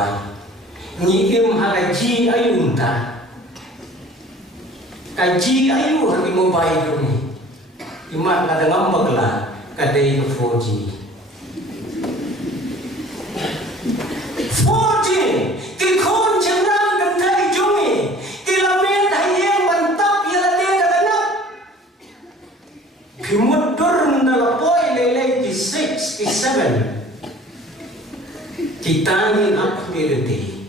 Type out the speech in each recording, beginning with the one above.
boy ni hagaji ayunta kaji ayu hagi mobile dumi imat kada ngambakla kadai 4G 4G kikon cenderang gantai jumi kilometer hayang mantap yalate kadana kimudur nalapoy lele ki 6 ki 7 kitangin aku miriti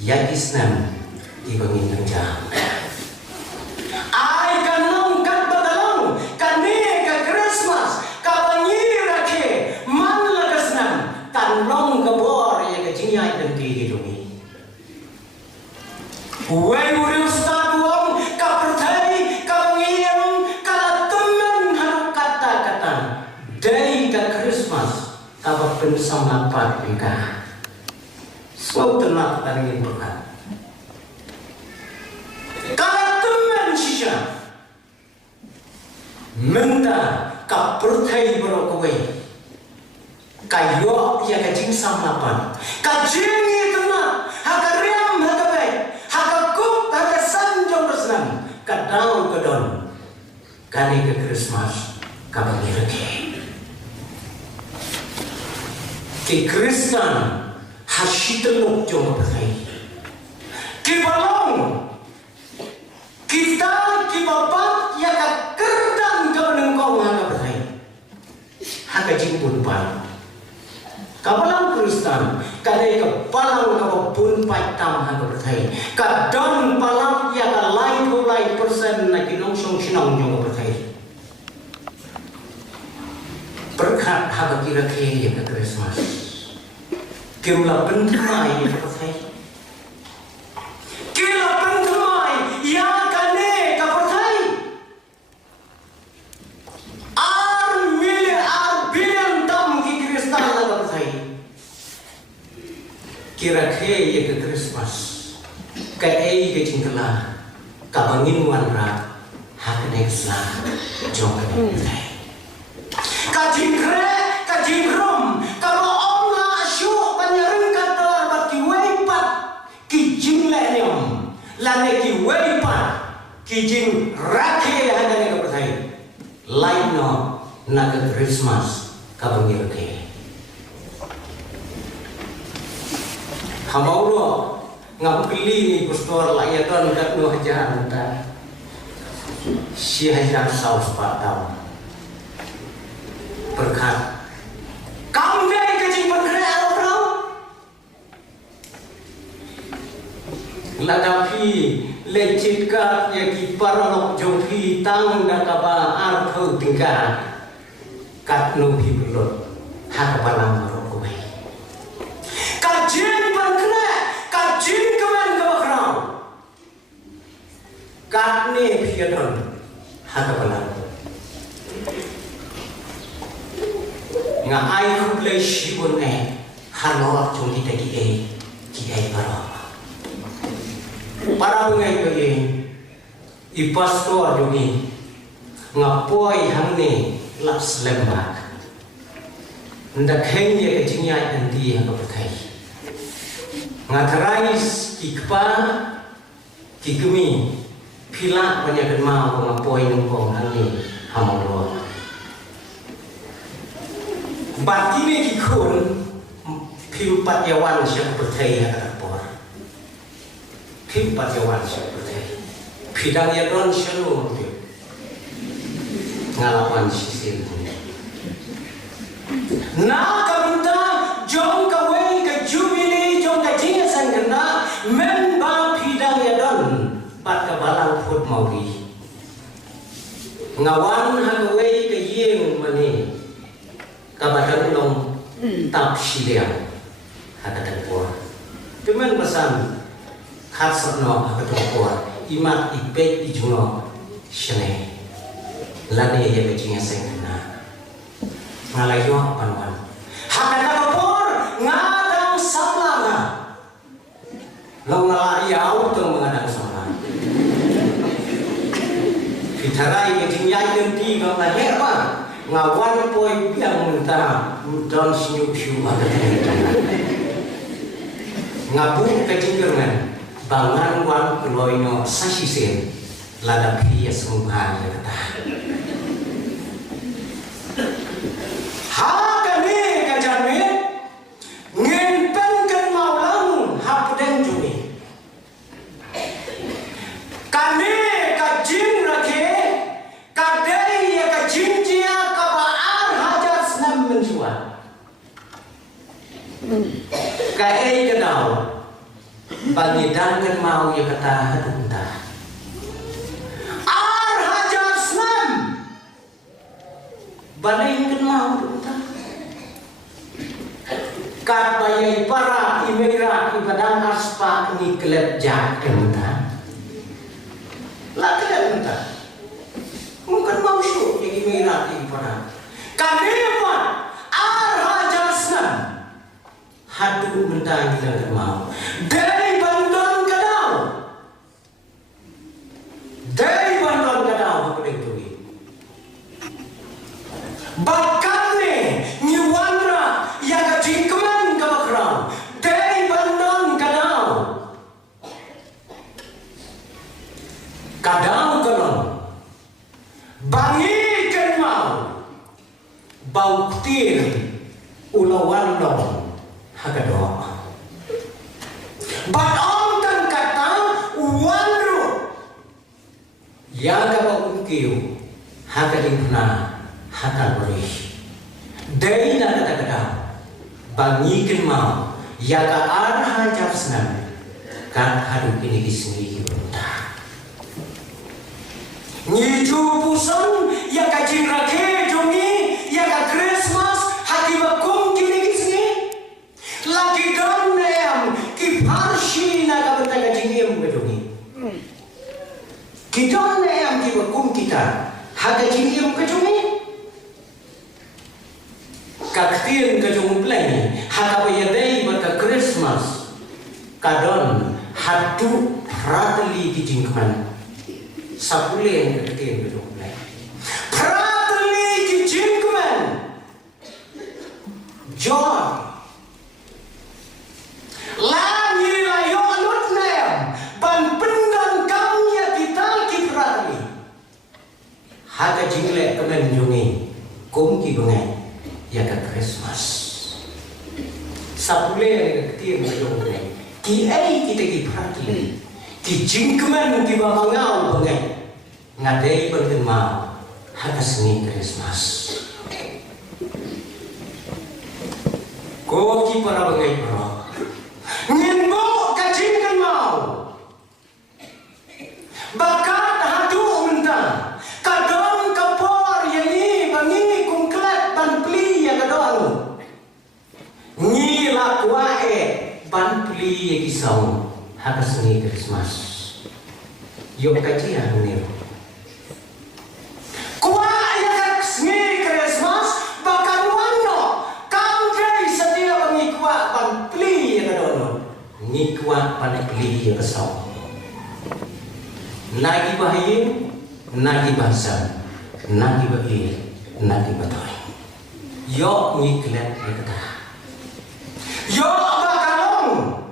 yagisnan ibangin ng jam ay kanong katbadalang kani ka Christmas kabanyira ke manlagasnan tanong gabor ya kajingay ng tihirumi huwag mo rin ustaduang kapertay kabangiyang kalatuman harap kata-kata day ka Christmas kapapen sama pat ka so tenak taringin berkat kalau teman sisa menda kapertai berokwe kayo ya kajing samapan kajing itu na hakariam hakabai hakakup hakasanjong resnan kadau kedon kani ke Christmas kabangirake ke Kristen Hashitelok jong berkai. Kibalong kita kibabat ya kerdan kemenengkong hanga berkai. Haka jimpun pan. Kabalang Kristen kadai kebalang kabapun paitam hanga berkai. Kadon palang ya kalai kulai persen na kinong sinong jong berkai. Berkat haka kira-kira ya ke Christmas. Kila pentemai ya percaya. Kila pentemai ya kane kapercaya. Bilion tam ki Kristal la percaya. Kira-kira ya ke Christmas. Kai ke cingkela kabangin wanra hakane sla jong percaya. Kajing rom kalau lane ki weipa kijing rakhe hanya ne kapercaya lain no na ke Christmas kabangir ke hamaulo ngapili ni pastor layatan kat no hajar ta si hajar saus patau berkat kamde kijing berkera orang ladapi lecit ka ya ki paralok jongpi tang da kaba arthau tingka kat no bi belot hak palang ro ko mai kajin pankna kajin kemen ka bakrau kat ne phiadon hak palang nga ai khu le shibon ne hanok jongti ta ki ai parok para pengai bagi ipastor jogi ngapoi hangne laps lembak ndak henge kejinya nanti yang berkai ngatarais kikpa kikumi pila banyak mau ngapoi nongkong hangne hamalo batine kikun pimpat yawan siap berkai ya Kimpat jawan seperti bidang ya don selalu ngalawan sisi na kabinta jong kawe ke jubili jong ka jingasan kena memba bidang ya don pat kabalang put mauri ngawan hagawe ke yeng mani kabadang long tap sidiang hakatan por cuman pesan khasno hakatokor imat ipek ijuno shene lane ya bejinya sengna malayo panwan hakatokor ngadang samlana lo ngala yau tong ngadang samlana fitarai bejinya yenti ga mahera ngawan poi biang mentah don sinyu piu ada ngabu kajingkeran bangan wan keloino sasisen lada pia sumbahan kata hakane kajame ngempen kan maulang hapden jumi kane kajin rake kadai ya kajin jia kabaan hajar senam menjual kae kenal bagi dangan mau ya kata hadunta ar hajar senam balain mau hadunta kabayai para imera ibadang aspa ni kelep jak hadunta la kelep hadunta mungkin mau syuk yang imera ibadang kanema ar hajar senam hadu mentang kita mau dari bandon kadau apa yang tuli bakane ni wandra yang kajingkeman kabakrau dari bandon kadau kalon bangi kan mau bau tir ulawan dong hagadoa badong kan kata wanru yang kaba unkiu hagading pernah hakal beri dari nak kata bangikan mau yaga arah hajar senam kan hadu ini disini berunta niju pusan yaga jinrake jongi yaga Christmas hati bakum kini disini lagi don neam ki parshi na ka bentaga jingiem gedongi ki don neam ki bakum kita haga jingiem gedongi kaktir gedong play haga bayadai bata Christmas kadon hatu prateli ki jingkan sapule kaktir gedong play prateli ki jingkan joy lagi layo anutnya ban pendang kamnya kita kiprali haga jingle kemen jungi kum ki bengai ya ka Christmas sapule ya ketir menjungi ki ai kita kiprali ki jingkemen ki bamangau bengai ngadai pengen mau haga seni Christmas ko ki para bengai pro ngimbo kajingkan mau bakat hadu mentang kadon kapor yani bangi kungklat ban pli ya kadon ngi lakwae ban pli ya kisau hakas ni Christmas yo kajia ni kwa ya kas ni Christmas bakan wano kamjai setia bangi kwa ban pli ya kadon nikwa pada beli besar. Nagi bahaya, nagi bahasa, nagi bahaya, nagi batai. Yo niklet kata. Yo bakalong.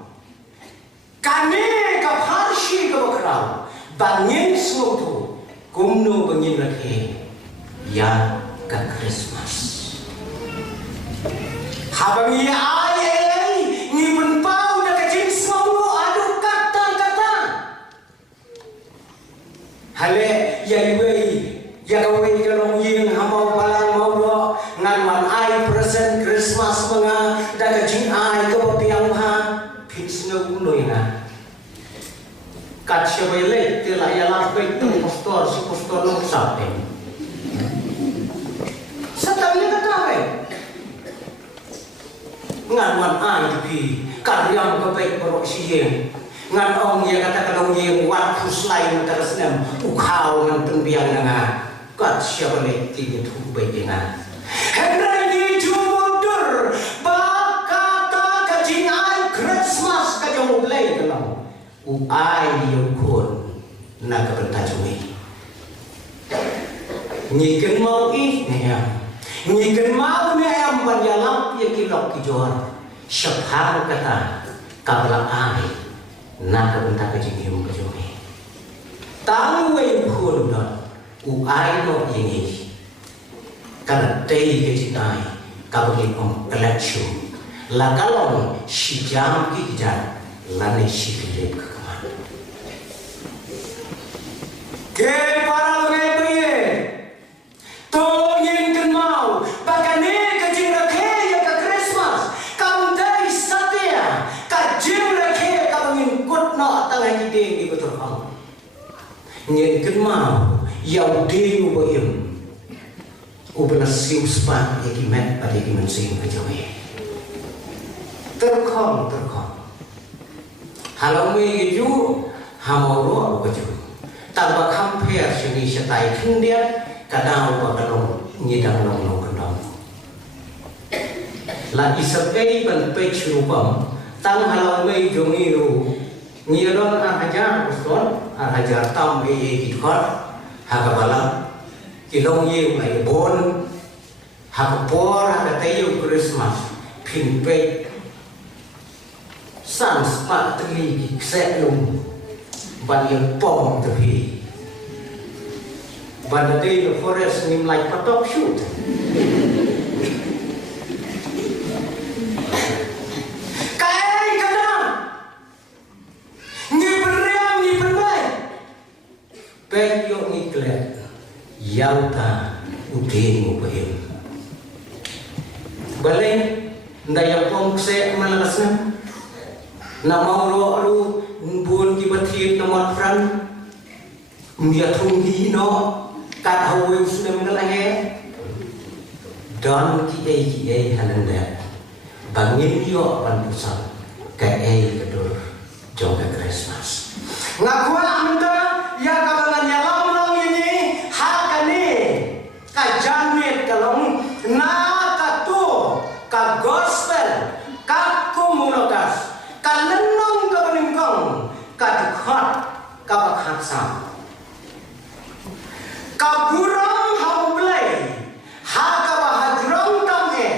Kami kapharshi kabakrau. Bangin suatu kumno bangin lagi. Ya ka Christmas. Habang ya ay ngibun pa hale yang wei kalong ying hamau palang mau do ngan man ai present Christmas menga daga jing ai ko piang ha pitsno uno ina kat shebele te la ya la pe tu pastor si pastor no sabe satang ya kata ai ngan man ai di karyam ko pe pro sieng ngan ong ya kata kalau yang waktu selain tersenam ukau ngan tembiang nanga kat siapa lagi itu baiknya Henry di jumundur bakata kajing ai Christmas kajong mulai kalau uai diukun naga bertajui ngiken mau ngiken mau ni am banyalam ya kilok kijor syabhar kata kabla ai na ka benta ka jing hiu ka jomi tang wei phul dot u ai no yingi kan tei ke jitai ka bagi om collection la kalong si jam ki jan la ne si lep ka kaman ke para ngai pye to yin kan mau bakane ka jing ra ke ya ka Christmas kam dai satya ka jing ra ke ka bangin kut no tangai ki ding di betul hang yin kan mau yau ding bo im ubla siu span ya ki met pada ki men sing ka jawi terkhom halau me ju hamoro ka ju tanpa compare sini setai dia kadang apa kalong nyidang long kadang la isakai ban page rupam tang halau me ju ngiru ngiron ajar uston ajar tam e kitkot hakabalang kilong ye mai bon hakapor hakateyo Christmas pinpe san spat tri kse lum ban yang pom tepi ban day the forest nim like patok shoot kai kana ni beriam ni berbai pe yo ni klet yang ta udin mo bahim baleng ndaya pom kse malalasna na mauro alu bun ki bathit na mat fran mia thung hi no kat hawe usna menala he don ki ai hananda bangin yo pan pusat ka ai kedur jong Christmas ngakwa anda ya kabalan ya lam ini hakane ka jamet kalong na katu ka gospel ka komunitas kalenong ka paningkong kadikhat ka bakhatsa kaburang haublay ha ka bahadrong tame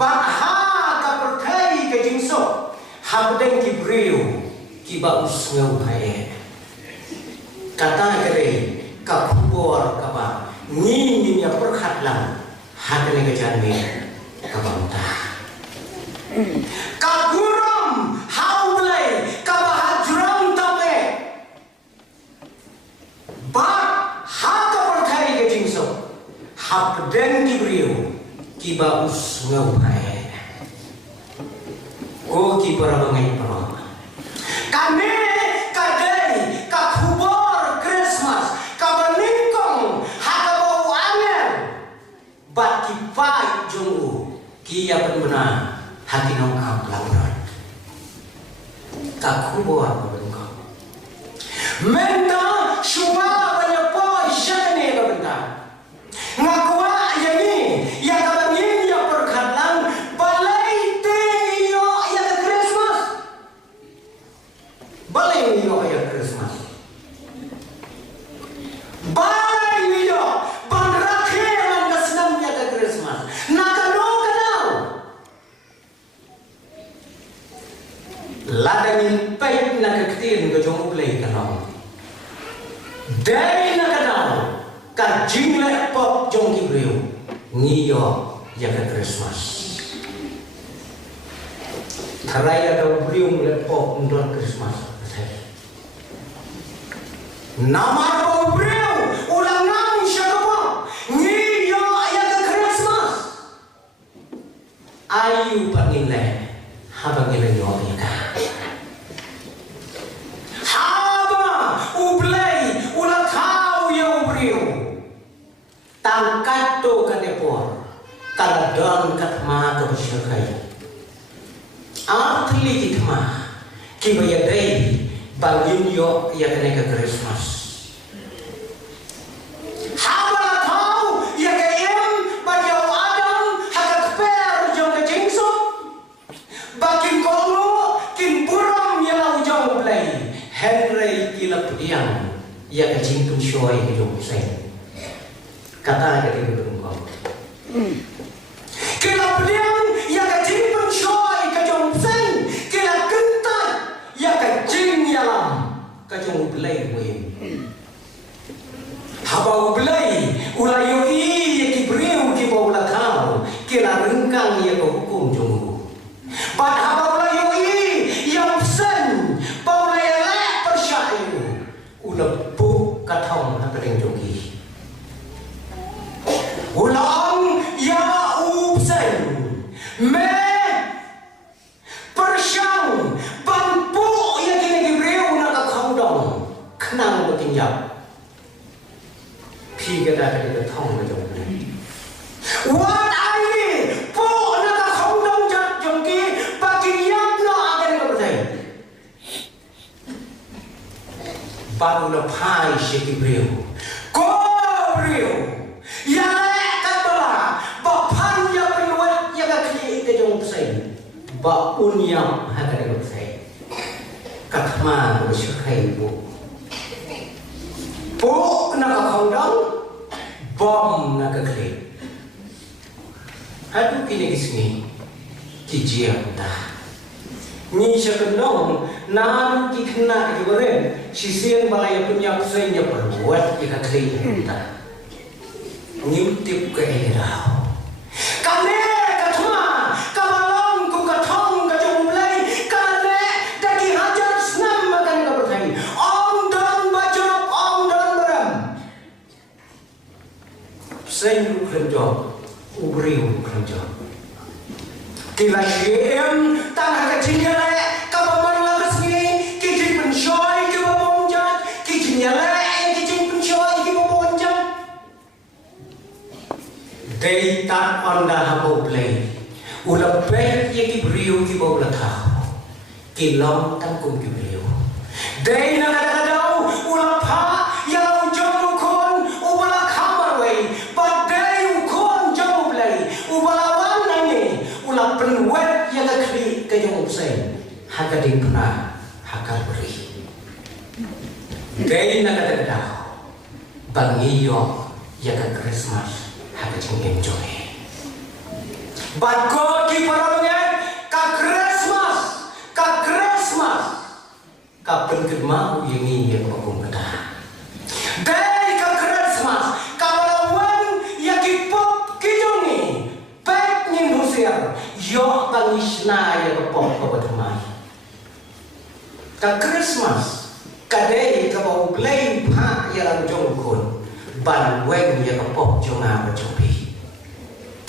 bat ha ka perthai ka jingso habdeng ki brio ki ba usngau hae kata kare ka khubor ka ba ni ya perkhat lang hadene ka janme ka bangta kaburang haulai kabahajrang tame ba haka perthai ke jingso hapden ki brio ki ba usngau hae o ki parabangai parang kane kadai ka khubor Christmas ka baningkong haka bau angel bat ki pai jongu ki ya benar hati nong kap lauran tak kubuat berengkau menta syuba banyak poi syane ka benda ngakwa yani ya kabangin ya perkhatlang balai te yo ya Christmas balai yo ya Christmas balai yo ban rakhe man kasnam ya Christmas nakano ladangin pait na kaktin ka jong ublay kanong day na kanong ka jingle pop jong kibriw niyo ya ka Christmas tharaya daw briw le pop ndon Christmas namar po briw ulang nang siya ko niyo ya ka Christmas ayu pangile habang ilanyo ya ka tangkat to kanepor kaladon katma ka bersyukai atli kitma kibaya day bangin yo ya kene ka Christmas habala tau ya kayem bagyaw adam hagak per jong ka jingso bakin kongo kin buram ya lau jong play Henry kilap yang ya ka jingkun shoy ka jong say kata dari berengkau. Kila pediam yang kajin pencoy kajong sen, kila kentai belai wen habau belai ulayo i ki breu ki bola thau ki la rengkang ye ko hukum jong bat habau ulayo i yang sen bola le persyair ulepu kathong ha pedeng jong i ulang ya upsen me persyang bampu yang kini breu nak khong dong khnang bo tin yapพี่ก็ได้ไปเดินท่องไปจงเลยวันไอ้นี่พวกนักของดงจัดจงกี้ปากิยับน้อกันก็ไม่ได้บารุลพายเชกิเบรียวก็เบรียวยาเละกันตลาบ่พันยาเป็นวัดยากะคลีก็จงใส่บ่อุญญาหากันก็ใส่กัทมาก็ช่วยให้บุPuk nak kondang, bom nak klik. Aduh kini kisni, kijian dah. Ni sekendong, nan kikna kiberen, sisian balai punya kusainya perbuat jika klik dah. Ngintip ke erau. Kane katma, kamalong ku katong kajumulai, kane daki hajar senam makan kabertai. Saya kerja, uberiu kerja. Kila siem tanah kecilnya le, kapan laras ni, kicin pensoi ke babonjat, kicinnya le, kicin pensoi ke babonjat. Deitan anda habo play, ulah pet ye kiberiu ke bawa tahu, kilom tangkum kiberiu. Dei nak kadang ulah pa yang jom kon, ulah kamar way. Ulang penuat yang kekli ke yang usai haka di pernah haka beri dari nak ada dah bangi yo yang ke Christmas haka jeng enjoy bago di paralongan ka Christmas ka pengemau yang ini yang makum kata dari ka Christmas ka lawan yang kipop kijongi pek nying husiar yo bangisna ya kepok kebetulan. Ka Christmas kadai ka bau blame pa ya lang jong kun ban weng ya kepok jonga bacopi.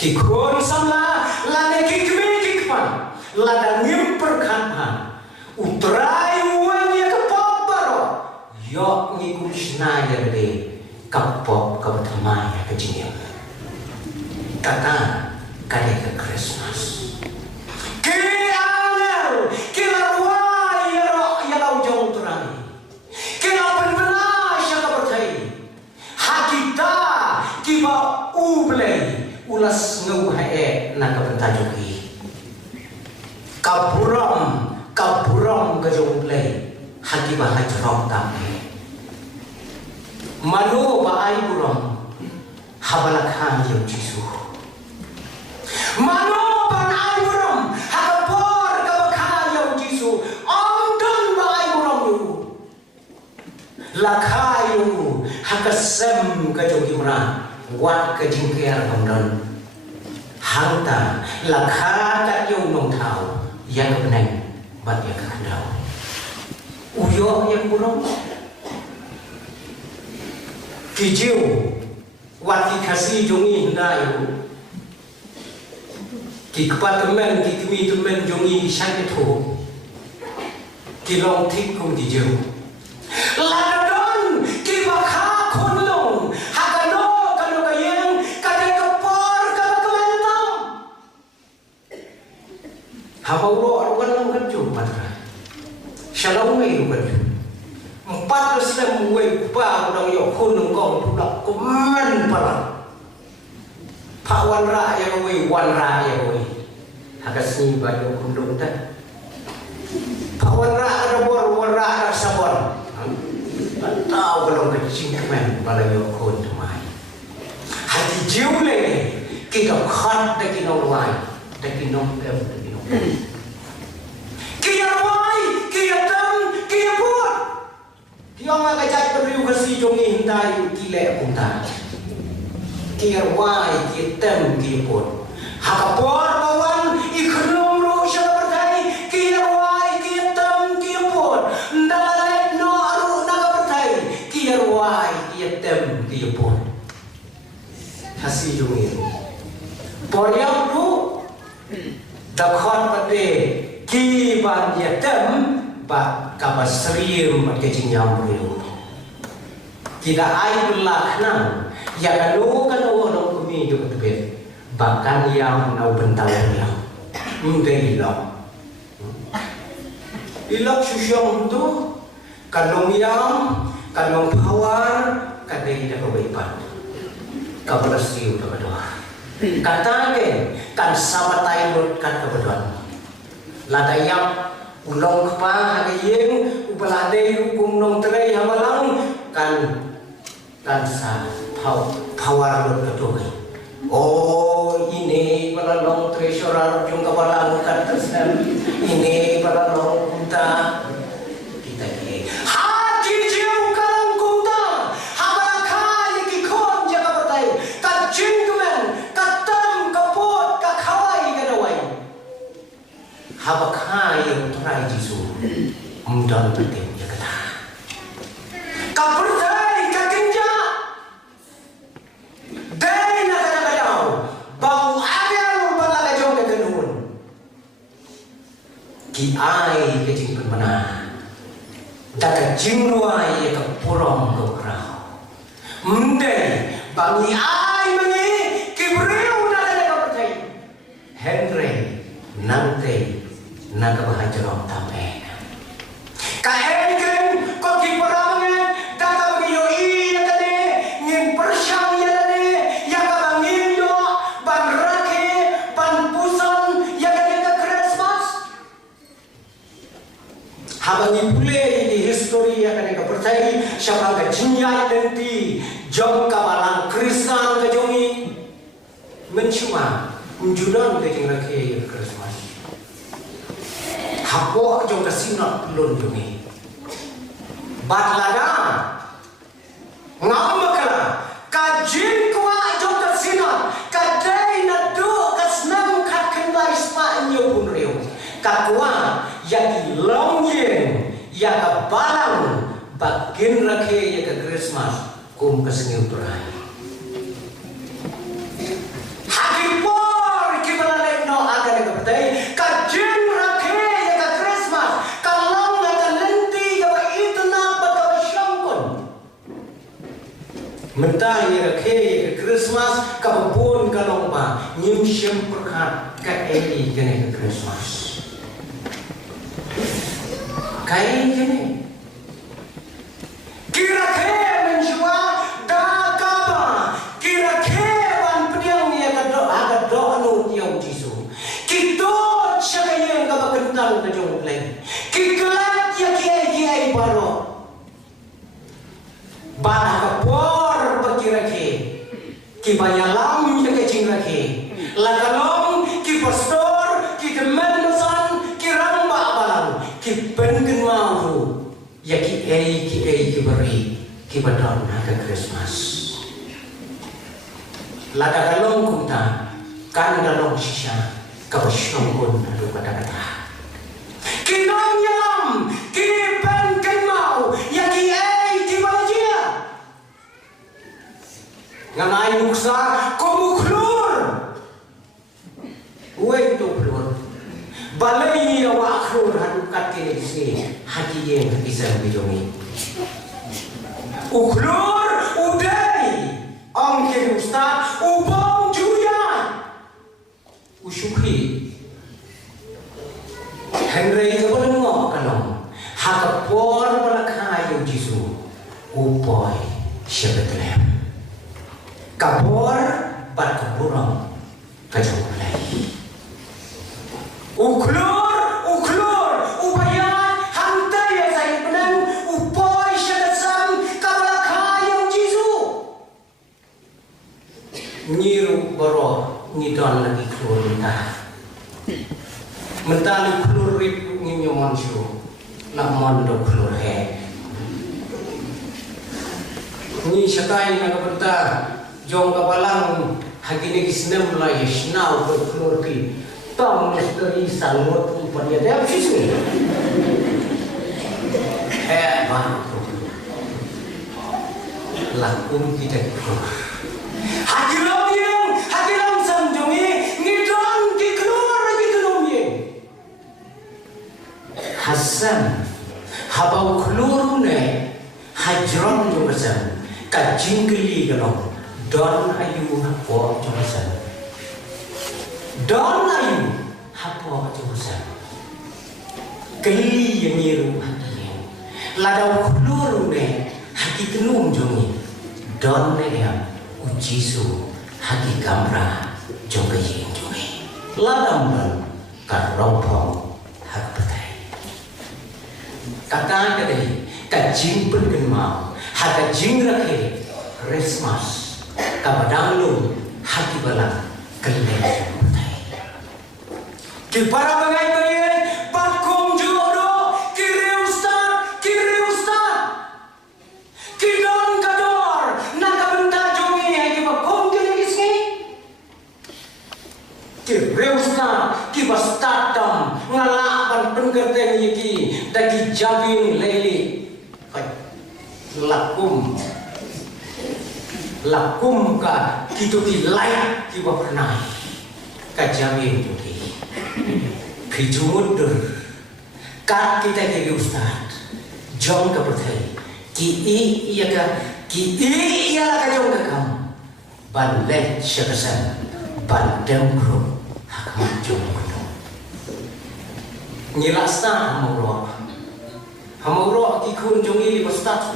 Ki kun samla la ne ki kmi ki pan la da ngim perkhan utrai weng ya kepok baro yo ngikushna ya de kepok kebetulan ya kejinya. Kata kadai ka Christmas ulas ngau hae nak bentajuki kaburam gajong play haki bahai jerong tamai manu baai buram habalakhan yang jisu manu baai buram hakapor kabakhan yang jisu amdan baai buram yu lakhayu hakasem gajong imran wat kejingkiar kamdan hangta lakha tak yung nong tau yang kebeneng bat yang kandau uyo yang burung kijiu wat kasih jongi ndayu ki kepatemen ki kemi temen jongi syaitu ki long tik kum kijiu ladon ki bakha khonlong habau lo arugan lang ganjum patra shalom ngai ganjum 4% wei pa udang yo khun ngong pudak kuman para pa wan ra ya wei wan ra ya wei hagasni ba yo kundung ta pa wan ra ada bor wan ra ada sabon tahu kalau kecing kemen pada yo khun mai hati jiu le kita khat ta kinong wai ta kinong em kia wai kia tam kia buat kia dongi hintai kile punta kia wai kia tem kia pot hakapor bawan ikhnom ro sya bertai kia wai kia tem kia pot ndalek no aru naga bertai kia wai kia tem kia pot hasi dongi poriam tu dakhon pate ki ban ya tem ba kabasrim mat kecing nyam riu kita ai belaknang ya kanu dong kumi jo ketebet bahkan yang nau bentau yang mungkin ilok susyong tu kanong yang kanong power kadai dah kebaikan kabalasriu dah berdoa kata kan sama taimut kan kebetulan lada yang ulong kepa hagayeng upalade hukum nong terai hamalang kan sa power lot kedoi oh ini pada long treasurer jung kapalang kan tersen ini pada long kunta kita ke haji jiu kalang kunta habala kali ki kon jaga bertai ka jingmen ka tam ka pot ka khawai ka dawai habakha yang terai jisu umdan penting ya kata ka bertai ka kenja dai na kata kau bau agar balaga jong ke kenun ki ai ke jing mana daga jingwai ya ka purong ke kerau mendai bangi ai mengi ki breu na kata bertai Henry nanti naga bahajarong tampe kahenken kok ki parangan daga biyo iya tadi ngin persyang ya tadi ya ka bangindo ban rake ban pusan ya ka Christmas habangi pule di history ya ka percaya siapa ka jinyai nanti jom ka balang Kristen ka jongi mencuma unjudan ke jing rake Christmas hapo jong kasinat lon jongi batlada ngamakala kajin kwa jong kasinat kadai na do kasnam kat kendai spa nyo punrio kakwa ya ilongyen ya kabalang bagin rake ya ka Christmas kum kasingil turai hakipor kibalale no aga ne kapatay kajin rake mentah ya ke Christmas kabupun kalong ba nyim syem perkat ka eli kene Christmas kai kene kira ke menjua da kaba kira ke ban pediang ya ka do aga do anu tiau jisu kito syakaya ka bakentang ka jong play kiklat ya kiai baro bana ka ki bayalam ya ke jing rake lakalong ki pastor ki kemendosan ki ramba balang ki pengen mau ya ki ei ki beri ki badon ke Christmas lakalong kunta kan dalong sisa ka pasyong kun adu kata-kata ki nong yam ki pengen mau ya ki ei ki bajia nganai muksa komu klur uwe itu klur balai awak klur hadukat kini di sini hati yang bisa bijongi uklur udai ong kini ustad ubong juya usyukri Henry kepada ngok kanong hakapor balakayu jisu upoy syabetulem kabor bat keburang kajong lagi uklur ubayan hantai ya saya benang upoy syadasam kabalakayang jisu nyiru boro ngidon lagi klur mentali klur ribu nginyo mansyo nak mondo klur he Ni sakai na kapenta jong kapalang hagini kisnem la yesnau berkeluar pi tam misteri sangot pada dia sih ni bang lakum kita hakilam sanjongi ngidon ki keluar lagi kelum ye Hasan habau keluar ne hajron jo Hasan ka jingli galong don ayu hapo jo Hasan don ayu hapo jo Hasan keli yang nyiru hati ladau keluar ne haki kenum jongi don ne ya ujisu haki kamra jonga yin jongi ladam ban ka rompong hak petai kata kadai ka jimpun kan mau haka jingra ke resmas ka badang lu haki bala kelle petai ki para bagai bagai pat kum jodo kiri ustad kidon kador nak benda jongi hai ki bakom ke kisni ki reusta ki bastatam ngala ban pengkerten yiki dagi jabin leli lakum ka kitu ki layak ki bapernai ka jabin tuki pijumudur kat kita ke ustad jong ka perthai ki iya ka jong ka kam ban le syakasan ban demkro hakam jong ko nilasta hamuro ki kun jongi bastat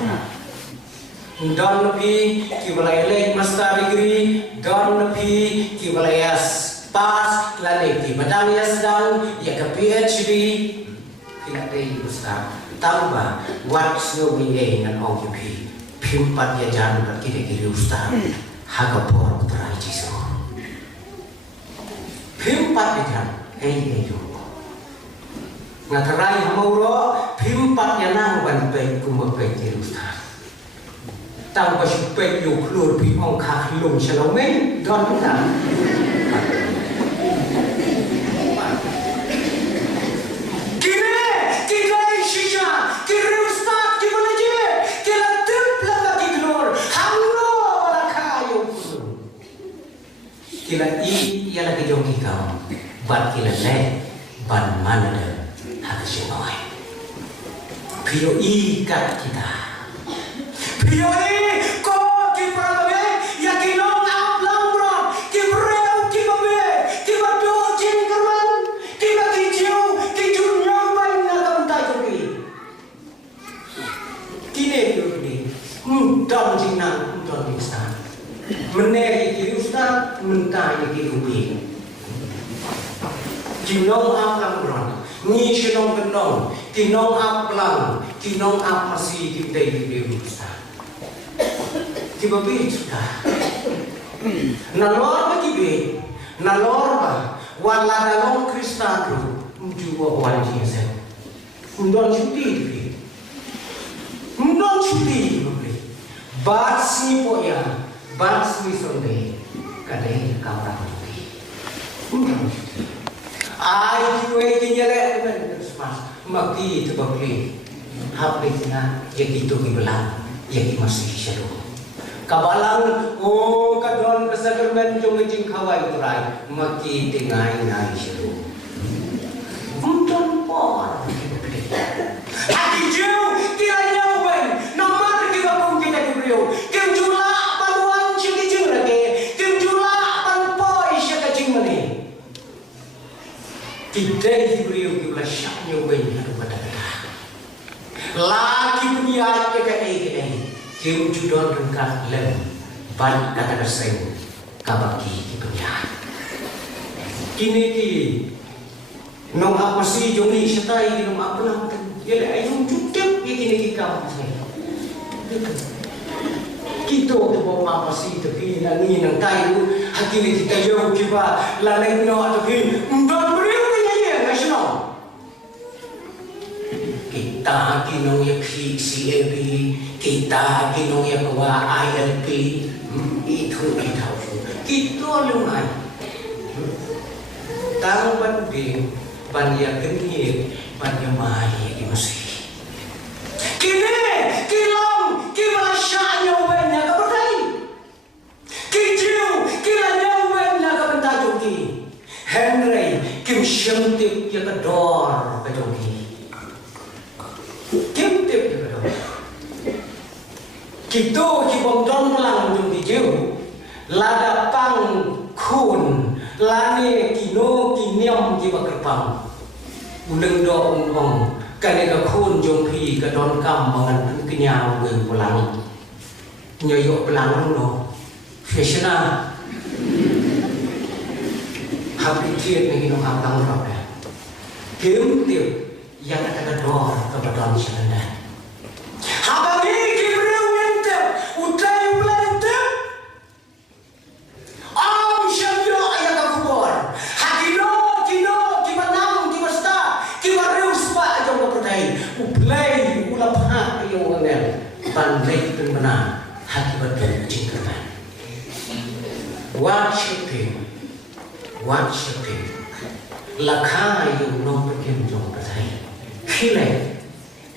don nabi ki balai masta degree don nabi ki balai pas lane ki badang sedang ya ke PhD kita dei ustaz tambah wat snow ni nan ong ki pimpat ya jan ber kiri ustaz haga por utara jiso pimpat ya jan jo ngatarai hamuro pimpat ya nang ban pe kumpe kiri ustaz tambah supaya yo keluar pi ong kha lung shalome don kan kila ialah kejong kita bat kila le ban mana de hak senoi pio kat kita pio ni ko ki prabe ya ki long ap long bro ki breu ki babe ki bado jin kerman ki bagi jiu ki junyo ban na kam ta jogi kine yo ni don jinan don insan meneri ki ustaz mentai ki ubi kinong aplang bron ni sinong benong kinong aplang kinong apasi ki dei di ustaz ki babi sudah nalor ba ki be nalor ba wala dalong kristan ru juwa wanji se undon chuti basi po ya basi sonde kadai kamera ai kue kinyale men smas maki tebakli hapitna yakitu kibelang yaki masih shadow kabalang oh kadon kesagermen jong jing khawai turai maki tengai nai shadow unton por hati jauh kiranya uben nomor kita pun kita diberiu kenjula paluan cing cing lagi kenjula panpoi syaka cing mani kita diberiu kita syaknya uben ada pada kita lagi punya kita ini kim judon rengkat lem ban kata keseng kabaki punya kini ki nong apa sih jongi setai nong apa lah dia ayung cukup ini kita kita tu bawa apa sih tapi nangi nang kayu hati kita jauh kita lalai no tapi undang beriu ni nasional kita kita kinong ya PCAB, kita kinong ya kawa ILP, itu kita lumai. Tang banding, banyak kenir, banyak mahir di masih. Kini, kilong, kimasyanya banyak keberkai. Kijiu, kilanya banyak kebentajuki. Henry, kim syentip ya kedor kejoki. Kim tip ya kedor. Kita kibong don melang jung kijiu. Lada pang kun, lane kino kinyam kiba kerpang. Uleng do ungong, kane ka kun jung pi ka don kam mangan pun kenyau ge pulang. Nyoyo pulang no. Fashionah. Happy tiet ni kino kapang rap ya. Kim tip yang ada dor ka badon selanda. Habang kibreu mente, utai ulente. Am syamyo ayat kubor. Hakino kino kimanam kimasta kimareus pa jong pertai. Uplay ulap hak yo ngel. Bandai pun benar. Hati betul jingkerman. Worshiping. Lakha yung nong perkim jong pertai. Kile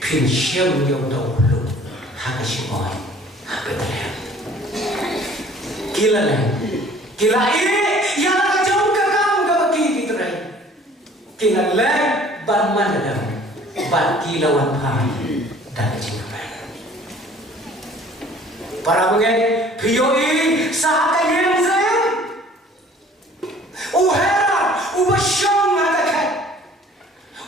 pin syam yung tau lu hakashimoy hapetalem. Kila le. Kila ini yang kacau kakam kabaki kitrai. Kila le ban manadam ban kilawan pai dan jingkerman. Para pengen POI sahakayem saya. Uhera, ubashong hakakat.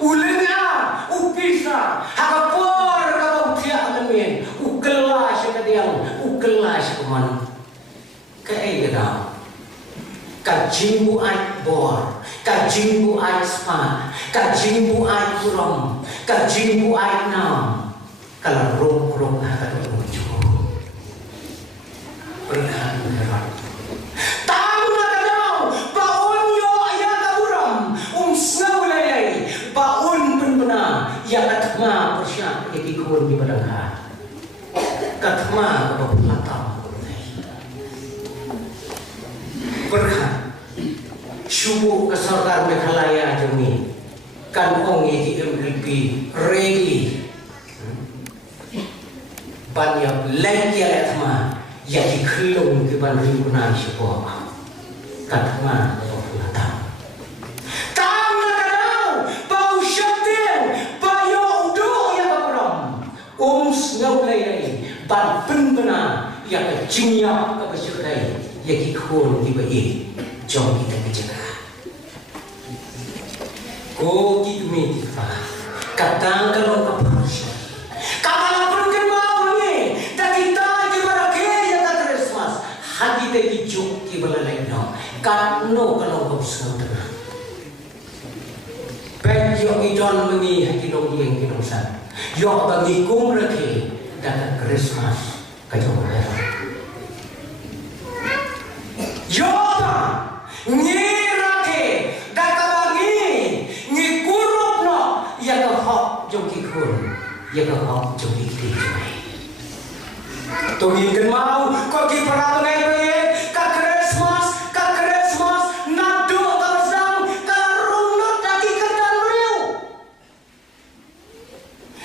Ulenga, upisa, hakapor kabutiak lemin. Ukelas kadiang, ukelas kuman. Kaegada. Kajimbu ai bor, kajimbu ai spa, kajimbu ai kurom, kajimbu ai nam. Kalau rong hakat lucu. Berhan berat. Baun pun benar, ya katma persyak ikikun di badangha. Katma kebapulatang berhan syubu kesarkar Meghalaya jemi kan ong iki MVP ready banyak lagi atma ya dikelung ke ban ribunan syubu katma kebapulatang ngau lay ban pun benar ya kejingnya kebesukai ya kikun di bayi jom kita kejaga ko kikumi tifa katang kalau kapasya kalau pun kemau ni tak kita gimana ke ya tak Christmas hati tak kijuk gimana lagi no katno kalau kau sedang penjok idon mengi hati dong yang kita usah yo bagi kum reke dan Christmas kajong era. Yo ni reke dan bagi ni kurup no ya ka hok jong kikun ya ka hok jong kikri. Tungin kan mau kok ki para pengai ka Christmas nado tarsang ka runut lagi kedan beliau.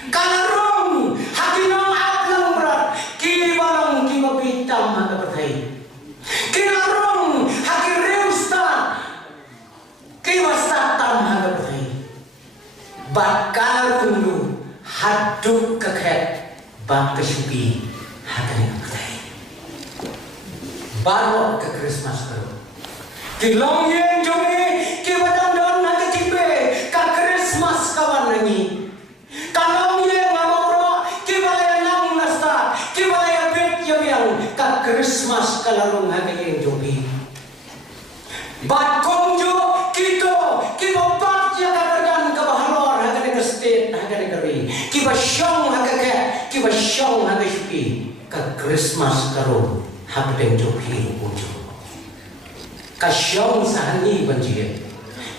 Kalarong hakinong atlang berat kibarong kimabitam hanga bertai. Kilarong hakireusta kiwasatam hanga bertai. Bakar kundu haduk keket bak kesupi hanga bertai. Baru ke Christmas baru. Kilong yang jongi kiwadang don hanga cipe ka Christmas kawan nangi. Kalau yang ngaboro kibalaya nang nasta kibalaya bet yang ka Christmas kalarong hagayen jobi bat kongjo kito kibapat ya kabargan kabahalor hagane state hagane kari kibasyong hagake kibasyong hagashuki ka Christmas karo hagden jobi ujo kasyong sahani banjir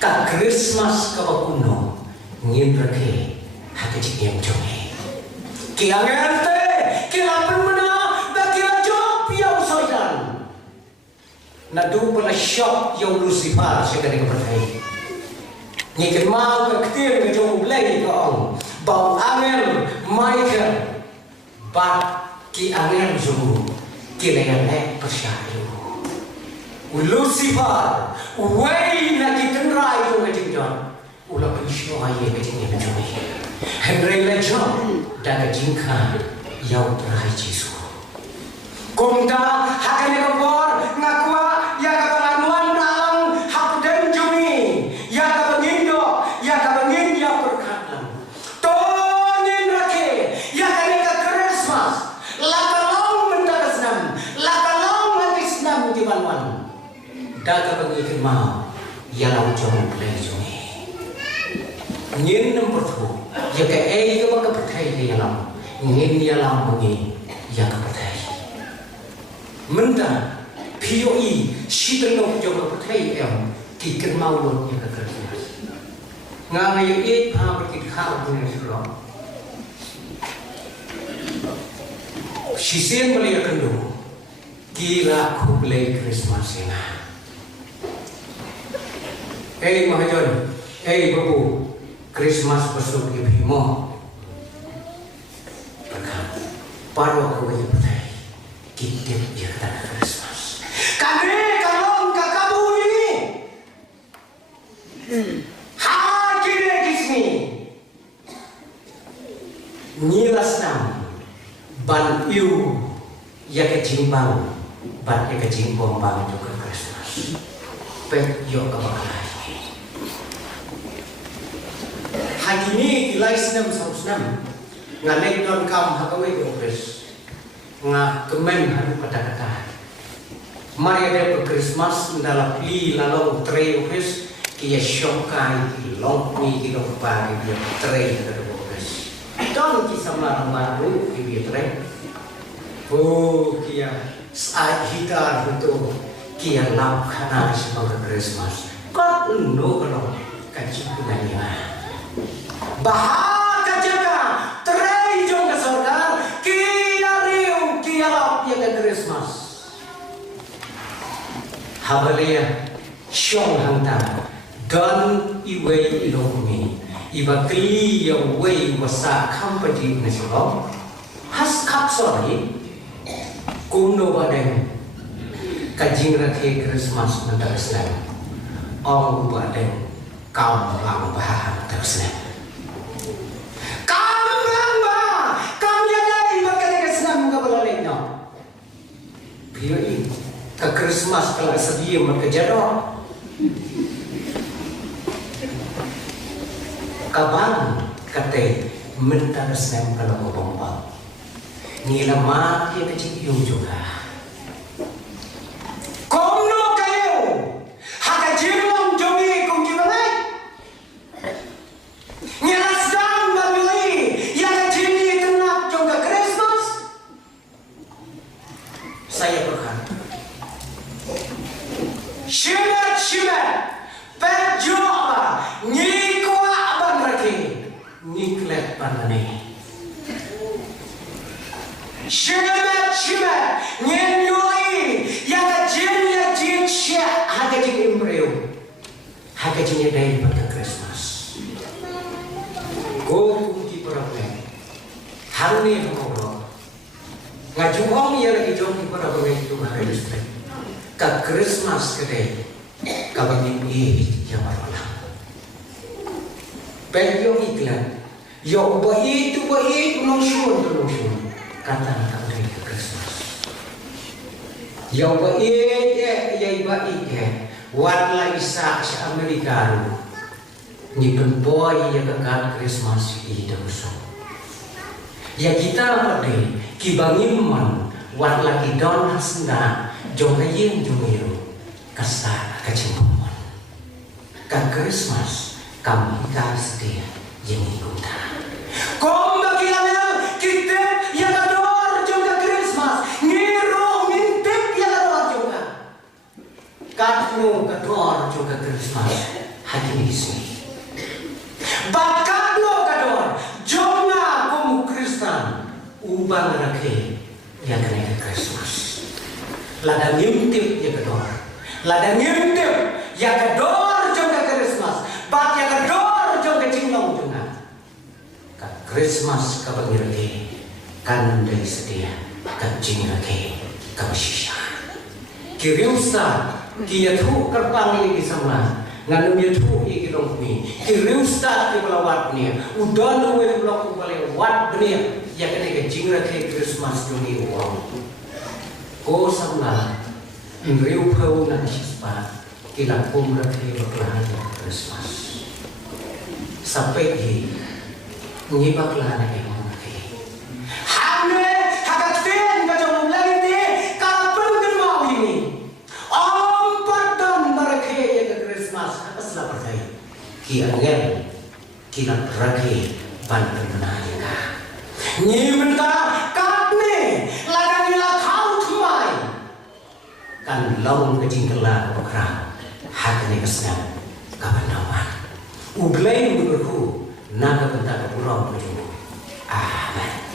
ka Christmas kabakuno ngimrake hati yang jongi Kiangerte, kilapan mana, bakila job piau soidan. Nadu pala shop yang Lucifer sekali kepercayaan. Niken mau ketir ke jom lagi ke orang. Bau angel Michael, bat ki angel jom kilayan percaya. Lucifer, way na kitendrai jom kejengjon. Ulah penisyo aye kejengnya jom. Henry lejom daga jingka yau terai Yesus. Kumta hakane kapor ngakwa ya kapalanuan ralang hakden jumi ya kabangindo ya kabangin ya perkatlan tonin rake ya kane ka Christmas lakalong mendagasnam lakalong magisnam di banwan daga bangikin mau ya lau jom play jumi ngin number 2 ya ka ka baka percaya ya lam ngin ya lam bangi ya ka Menda POE sidang jom percaya em kiken mau lot ya kerja. Ngangai ha berkit khar punya suro. Sisen beli kendo. Kila kublai Christmas ina. Mahajon, babu, Christmas besok di Bimo. Berkat paro aku ya percaya. Kita dia kata Christmas. Kami kalau kakabu ini, hakine kismi, nilas nam, ban iu, ya kejimbang, ban ya kejimbang bang juga Christmas. Pek yo kabakalai. Hari ini kilai senam sausnam, ngalek don kam hakawe yopres. Nga kemen haru kata-kata. Mari ada Christmas dalam li lalong tre office kia shokai ki longni ki longpari dia tre dari office. Don ki sama baru ki dia tre. Oh kia saat hitar itu kia lap kana sebagai Christmas. Kau undo kalau kacip punanya. Bahaka jaga tre jong ke surga Christmas. Habalia syong hangta dan iway ilongi iba kli yang way wasa company nasional has kapsori kuno badeng kajing rakhe Christmas nandarslan ong badeng kaum lang bahan terslan kaum lang ba kaum yang iba kali Islam kabalalik no Pilihin ke Christmas kalau sedia mereka jadok kapan kata minta resem kalau bombal nila mati kecil juga kono kayo haka jilong jomi kung kibalay nyalasdang babili yang jini tenap juga Christmas saya berkata Shibat Pejoba Nikwa Abang Raki Niklet Pandane Shibat Nyenyoi Yaga Jin Shia Haga Jin Imbreu Haga Jin Day pada Christmas Go Kunti Parape Harni Hamoro Ngajumong ya lagi jom di Parape itu hari listrik ka Christmas kete kabangin yang marwala pen yo iklan yo bayi nong shun kata kabangin Christmas yo bayi ya wala isa sa Amerikano ni boy ya ka Christmas itu so ya kita pade kibangin man wala kidon hasna jom kayin jumiru kasar kacimumon ka Christmas kami setia yang ikuta kom bagian kita yang ador jom ka Christmas ngiru mintip yang ador juga katmu kador jom ka Christmas hati isi bakatno kador jom na kum Kristen ubang rake ya kena Christmas. Lada ngintip ya kedor. Lada ngintip ya kedor jom ke Christmas. Bat ya kedor jom ke cinglong juga. Ka Christmas ka bangirake kan dari sedia kan cingrake ka masisya. Kiriusa kia thu kerpang ini kisama nganu dia thu iki dong mi kiriusa ki balawat ni udan we blok bale wat bni ya kene ke cingrake Christmas duni uang. Ko samla riu phau na sispa kila pum rakhe baklan Christmas sampai hi ngi baklan ke ngake hamne hakaten ka jom lagi ni ka pun ke mau ini om pardon barakhe ke Christmas asla percaya ki angel kila rakhe ban benarika ni benta katne ladang ila khau thumai kan long ke jingkela bakra hakne kesna kabandawan ublai menurutku naga benta ke pulau berjumpa. Amen.